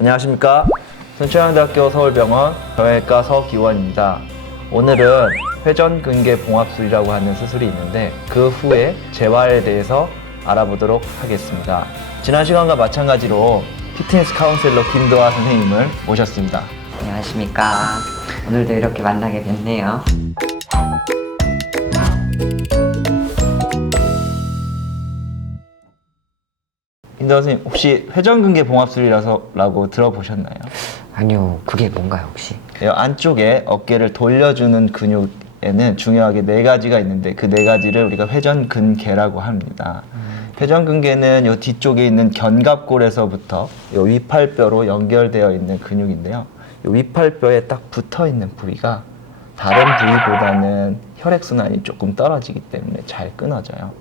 안녕하십니까. 순천향대학교 서울병원 정형외과 서기원입니다. 오늘은 회전근개봉합술이라고 하는 수술이 있는데 그 후에 재활에 대해서 알아보도록 하겠습니다. 지난 시간과 마찬가지로 피트니스 카운셀러 김도하 선생님을 모셨습니다. 안녕하십니까. 오늘도 이렇게 만나게 됐네요. 김도하 선생님, 혹시 회전근개봉합술이라고 들어보셨나요? 아니요, 그게 뭔가요 혹시? 이 안쪽에 어깨를 돌려주는 근육에는 중요하게 네 가지가 있는데 그 네 가지를 우리가 회전근개라고 합니다. 회전근개는 이 뒤쪽에 있는 견갑골에서부터 이 위팔뼈로 연결되어 있는 근육인데요. 이 위팔뼈에 딱 붙어 있는 부위가 다른 부위보다는 혈액순환이 조금 떨어지기 때문에 잘 끊어져요.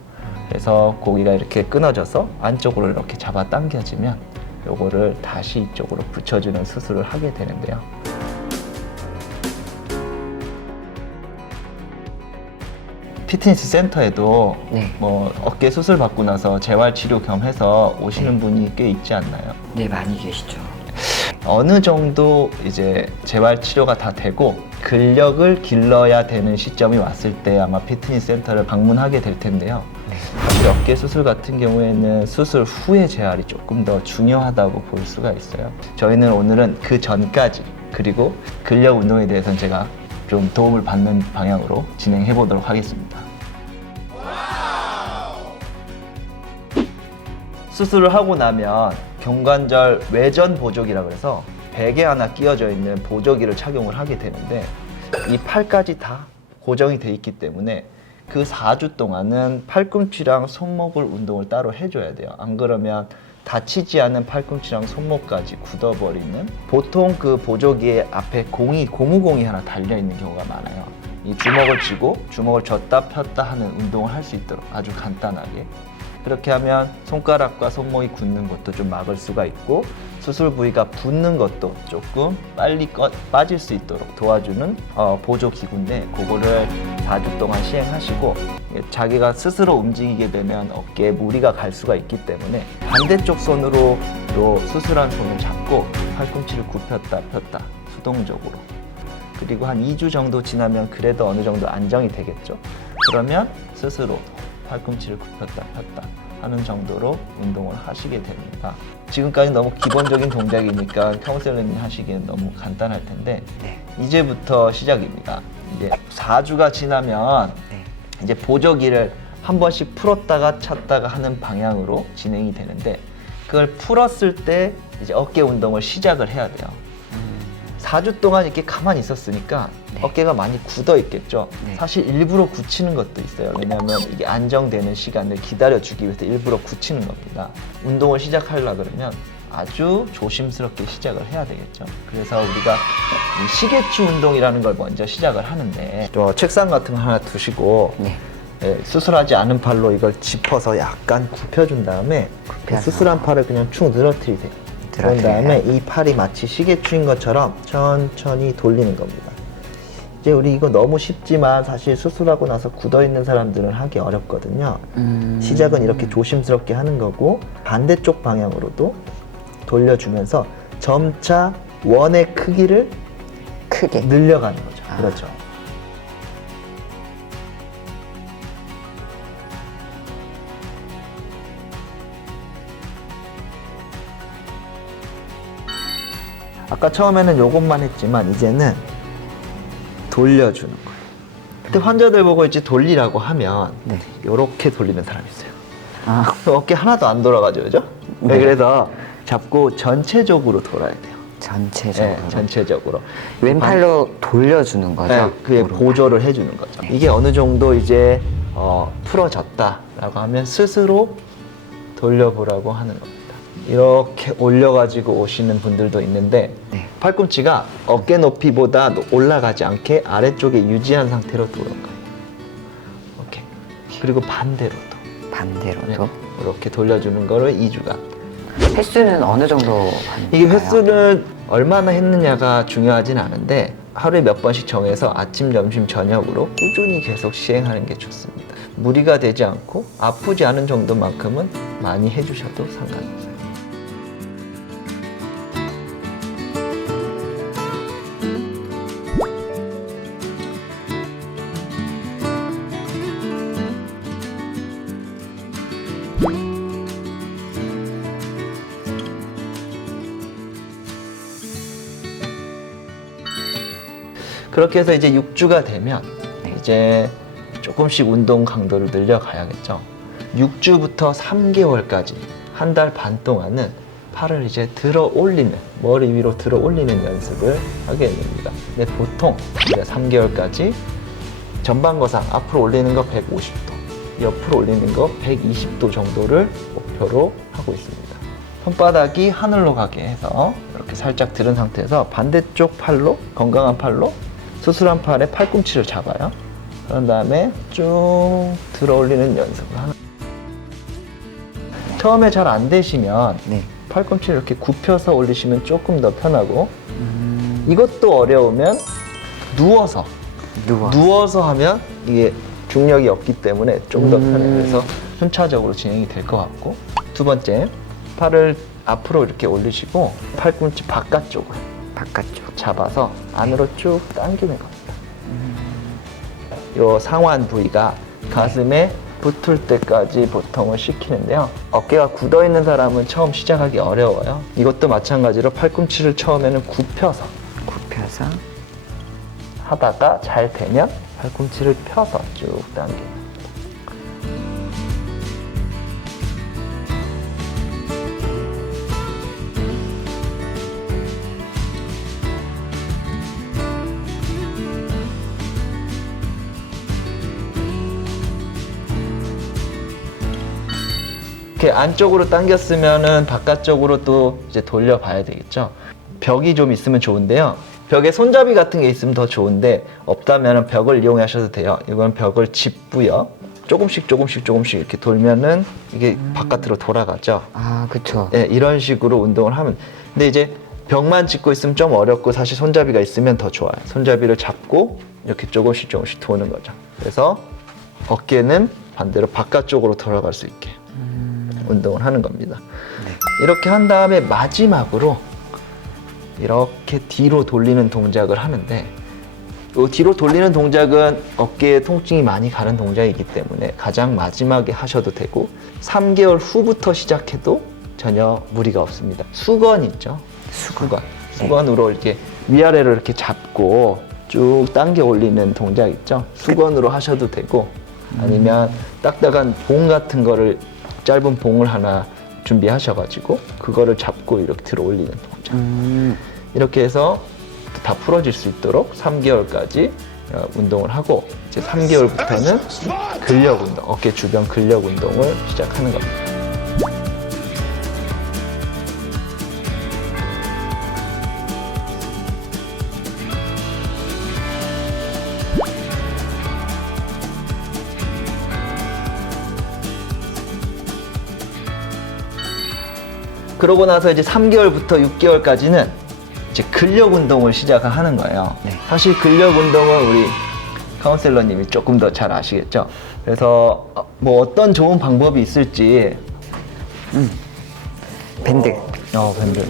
그래서 고기가 이렇게 끊어져서 안쪽으로 이렇게 잡아 당겨지면 요거를 다시 이쪽으로 붙여주는 수술을 하게 되는데요. 피트니스 센터에도 네. 뭐 어깨 수술 받고 나서 재활 치료 겸해서 오시는 분이 꽤 있지 않나요? 네, 많이 계시죠. 어느 정도 이제 재활 치료가 다 되고 근력을 길러야 되는 시점이 왔을 때 아마 피트니스 센터를 방문하게 될 텐데요. 사실 어깨 수술 같은 경우에는 수술 후의 재활이 조금 더 중요하다고 볼 수가 있어요. 저희는 오늘은 그 전까지 그리고 근력 운동에 대해서는 제가 좀 도움을 받는 방향으로 진행해 보도록 하겠습니다. 수술을 하고 나면 경관절 외전 보조기라고 해서 베개 하나 끼워져 있는 보조기를 착용을 하게 되는데 이 팔까지 다 고정이 돼 있기 때문에 그 4주 동안은 팔꿈치랑 손목을 운동을 따로 해줘야 돼요. 안 그러면 다치지 않은 팔꿈치랑 손목까지 굳어버리는, 보통 그 보조기의 앞에 고무공이 하나 달려있는 경우가 많아요. 이 주먹을 쥐고 주먹을 줬다 폈다 하는 운동을 할 수 있도록 아주 간단하게. 그렇게 하면 손가락과 손목이 굳는 것도 좀 막을 수가 있고 수술 부위가 붓는 것도 조금 빨리 빠질 수 있도록 도와주는 보조 기구인데 그거를 4주 동안 시행하시고 자기가 스스로 움직이게 되면 어깨에 무리가 갈 수가 있기 때문에 반대쪽 손으로 요 수술한 손을 잡고 팔꿈치를 굽혔다 폈다 수동적으로, 그리고 한 2주 정도 지나면 그래도 어느 정도 안정이 되겠죠. 그러면 스스로 팔꿈치를 굽혔다 폈다 하는 정도로 운동을 하시게 됩니다. 지금까지 너무 기본적인 동작이니까 카운셀러님 하시기엔 너무 간단할 텐데 이제부터 시작입니다. 이제 4주가 지나면 이제 보조기를 한 번씩 풀었다가 찼다가 하는 방향으로 진행이 되는데 그걸 풀었을 때 이제 어깨 운동을 시작을 해야 돼요. 4주 동안 이렇게 가만히 있었으니까 어깨가 많이 굳어 있겠죠. 사실 일부러 굳히는 것도 있어요. 왜냐하면 이게 안정되는 시간을 기다려주기 위해서 일부러 굳히는 겁니다. 운동을 시작하려고 그러면 아주 조심스럽게 시작을 해야 되겠죠. 그래서 우리가 이 시계추 운동이라는 걸 먼저 시작을 하는데 책상 같은 거 하나 두시고 수술하지 않은 팔로 이걸 짚어서 약간 굽혀준 다음에 그 수술한 팔을 그냥 축 늘어뜨리세요. 그런 다음에 이 팔이 마치 시계추인 것처럼 천천히 돌리는 겁니다. 이제 우리 이거 너무 쉽지만 사실 수술하고 나서 굳어있는 사람들은 하기 어렵거든요. 시작은 이렇게 조심스럽게 하는 거고 반대쪽 방향으로도 돌려주면서 점차 원의 크기를 크게 늘려가는 거죠. 그렇죠. 아까 처음에는 요것만 했지만 이제는 돌려주는 거예요. 그때 환자들 보고 이제 돌리라고 하면 요렇게 돌리는 사람이 있어요. 어깨 하나도 안 돌아가죠, 그죠? 그래서 잡고 전체적으로 돌아야 돼요. 전체적으로. 전체적으로. 왼팔로 돌려주는 거죠? 그게 보조를 해주는 거죠. 이게 어느 정도 이제 풀어졌다라고 하면 스스로 돌려보라고 하는 겁니다. 이렇게 올려가지고 오시는 분들도 있는데 팔꿈치가 어깨 높이보다 올라가지 않게 아래쪽에 유지한 상태로 도는 거예요. 오케이. 그리고 반대로도 이렇게 돌려주는 거를 2주간. 횟수는 어느 정도 하는 이게 건가요? 횟수는 얼마나 했느냐가 중요하진 않은데 하루에 몇 번씩 정해서 아침, 점심, 저녁으로 꾸준히 계속 시행하는 게 좋습니다. 무리가 되지 않고 아프지 않은 정도만큼은 많이 해주셔도 상관없어요. 그렇게 해서 이제 6주가 되면 네. 이제 조금씩 운동 강도를 늘려가야겠죠. 6주부터 3개월까지 한 달 반 동안은 팔을 이제 들어 올리는, 머리 위로 들어 올리는 연습을 하게 됩니다. 근데 보통 우리가 3개월까지 전방거상 앞으로 올리는 거 150도, 옆으로 올리는 거 120도 정도를 목표로 하고 있습니다. 손바닥이 하늘로 가게 해서 이렇게 살짝 들은 상태에서 반대쪽 팔로, 건강한 팔로 수술한 팔에 팔꿈치를 잡아요. 그런 다음에 쭉 들어 올리는 연습을 하는 거예요. 처음에 잘 안 되시면 네. 팔꿈치를 이렇게 굽혀서 올리시면 조금 더 편하고, 이것도 어려우면 누워서 하면 이게 중력이 없기 때문에 좀 더 편해요. 그래서 순차적으로 진행이 될 것 같고, 두 번째, 팔을 앞으로 이렇게 올리시고 팔꿈치 바깥쪽을 잡아서 안으로 쭉 당기는 겁니다. 요 상완 부위가 가슴에 붙을 때까지 보통은 시키는데요. 어깨가 굳어 있는 사람은 처음 시작하기 어려워요. 이것도 마찬가지로 팔꿈치를 처음에는 굽혀서 하다가 잘 되면 팔꿈치를 펴서 쭉 당기는. 이렇게 안쪽으로 당겼으면은 바깥쪽으로 또 이제 돌려봐야 되겠죠. 벽이 좀 있으면 좋은데요. 벽에 손잡이 같은 게 있으면 더 좋은데, 없다면 벽을 이용하셔도 돼요. 이건 벽을 짚고요. 조금씩 이렇게 돌면은 이게 바깥으로 돌아가죠. 아, 그쵸. 네, 이런 식으로 운동을 하면. 근데 이제 벽만 짚고 있으면 좀 어렵고, 사실 손잡이가 있으면 더 좋아요. 손잡이를 잡고 이렇게 조금씩 도는 거죠. 그래서 어깨는 반대로 바깥쪽으로 돌아갈 수 있게 운동을 하는 겁니다. 네. 이렇게 한 다음에 마지막으로 이렇게 뒤로 돌리는 동작을 하는데, 이 뒤로 돌리는 동작은 어깨에 통증이 많이 가는 동작이기 때문에 가장 마지막에 하셔도 되고, 3개월 후부터 시작해도 전혀 무리가 없습니다. 수건 있죠? 수건으로 이렇게 위아래로 이렇게 잡고 쭉 당겨 올리는 동작 있죠? 수건으로 하셔도 되고, 아니면 딱딱한 봉 같은 거를, 짧은 봉을 하나 준비하셔가지고 그거를 잡고 이렇게 들어 올리는 동작. 이렇게 해서 다 풀어질 수 있도록 3개월까지 운동을 하고, 이제 3개월부터는 근력 운동, 어깨 주변 근력 운동을 시작하는 겁니다. 그러고 나서 이제 3개월부터 6개월까지는 이제 근력 운동을 시작하는 거예요. 네. 사실 근력 운동은 우리 카운셀러님이 조금 더 잘 아시겠죠? 그래서 뭐 어떤 좋은 방법이 있을지. 밴드. 밴드.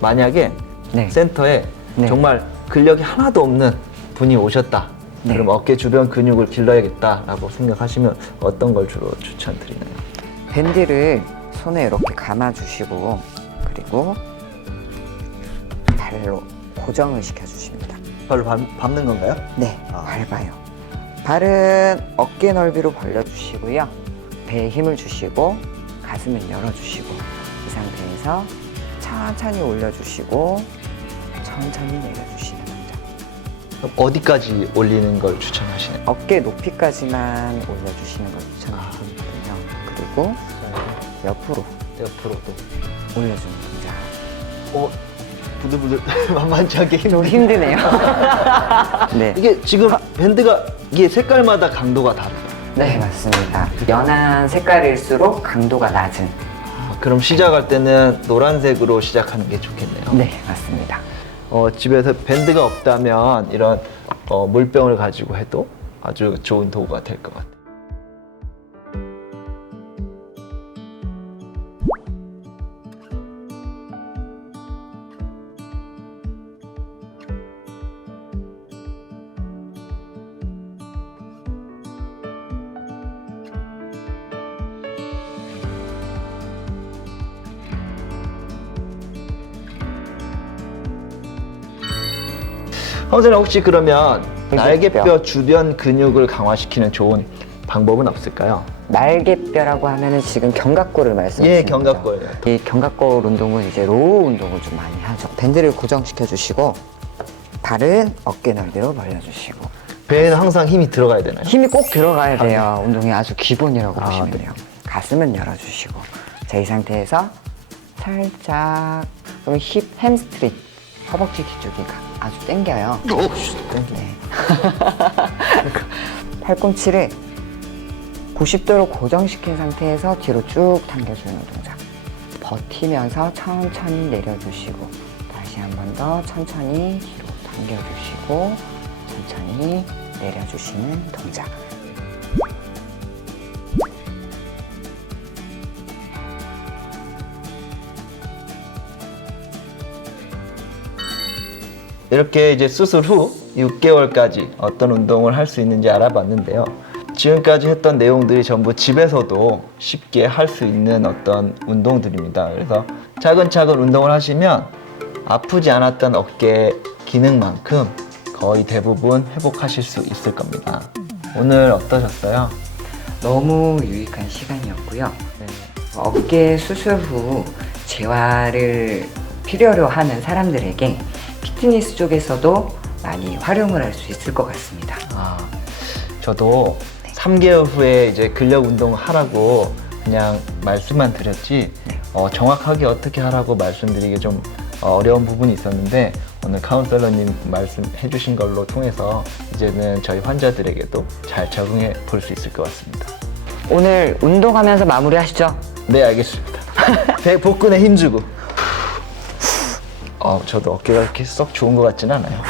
만약에 네. 센터에 네. 정말 근력이 하나도 없는 분이 오셨다. 네. 그럼 어깨 주변 근육을 길러야겠다라고 생각하시면 어떤 걸 주로 추천드리나요? 밴드를 손에 이렇게 감아주시고, 그리고 발로 고정을 시켜주십니다. 발로 밟는 건가요? 네, 밟아요. 발은 어깨 넓이로 벌려주시고요. 배에 힘을 주시고, 가슴을 열어주시고, 이 상태에서 천천히 올려주시고, 천천히 내려주시는 동작. 그럼 어디까지 올리는 걸 추천하시나요? 어깨 높이까지만 올려주시는 걸 추천드리거든요. 그리고 옆으로도 올려주는 동작. 부들부들 만만치 않게 좀 힘드네요. 네. 이게 지금 밴드가 이게 색깔마다 강도가 다르죠. 네, 맞습니다. 연한 색깔일수록 강도가 낮은. 그럼 시작할 때는 노란색으로 시작하는 게 좋겠네요. 네, 맞습니다. 집에서 밴드가 없다면 이런 물병을 가지고 해도 아주 좋은 도구가 될 것 같아요. 선생님 혹시 그러면 날개뼈. 날개뼈 주변 근육을 강화시키는 좋은 방법은 없을까요? 날개뼈라고 하면은 지금 견갑골을 말씀하시는 예, 거죠? 견갑골이요. 이 견갑골 운동은 이제 로우 운동을 좀 많이 하죠. 밴드를 고정시켜 주시고 발은 어깨 넓이로 벌려주시고 배에는 항상 힘이 들어가야 되나요? 힘이 꼭 들어가야 돼요. 운동이 아주 기본이라고 아, 보시면 네. 돼요. 가슴은 열어주시고 자, 이 상태에서 살짝 그럼 힙 햄스트링 허벅지 뒤쪽이 아주 당겨요. 네. 팔꿈치를 90도로 고정시킨 상태에서 뒤로 쭉 당겨주는 동작. 버티면서 천천히 내려주시고 다시 한 번 더 천천히 뒤로 당겨주시고 천천히 내려주시는 동작. 이렇게 이제 수술 후 6개월까지 어떤 운동을 할 수 있는지 알아봤는데요. 지금까지 했던 내용들이 전부 집에서도 쉽게 할 수 있는 어떤 운동들입니다. 그래서 차근차근 운동을 하시면 아프지 않았던 어깨 기능만큼 거의 대부분 회복하실 수 있을 겁니다. 오늘 어떠셨어요? 너무 유익한 시간이었고요. 어깨 수술 후 재활을 필요로 하는 사람들에게 피트니스 쪽에서도 많이 활용을 할 수 있을 것 같습니다. 저도 3개월 후에 이제 근력 운동을 하라고 그냥 말씀만 드렸지 정확하게 어떻게 하라고 말씀드리기 좀 어려운 부분이 있었는데 오늘 카운셀러님 말씀해 주신 걸로 통해서 이제는 저희 환자들에게도 잘 적응해 볼 수 있을 것 같습니다. 오늘 운동하면서 마무리하시죠. 네, 알겠습니다. 배 복근에 힘주고 저도 어깨가 그렇게 썩 좋은 것 같진 않아요.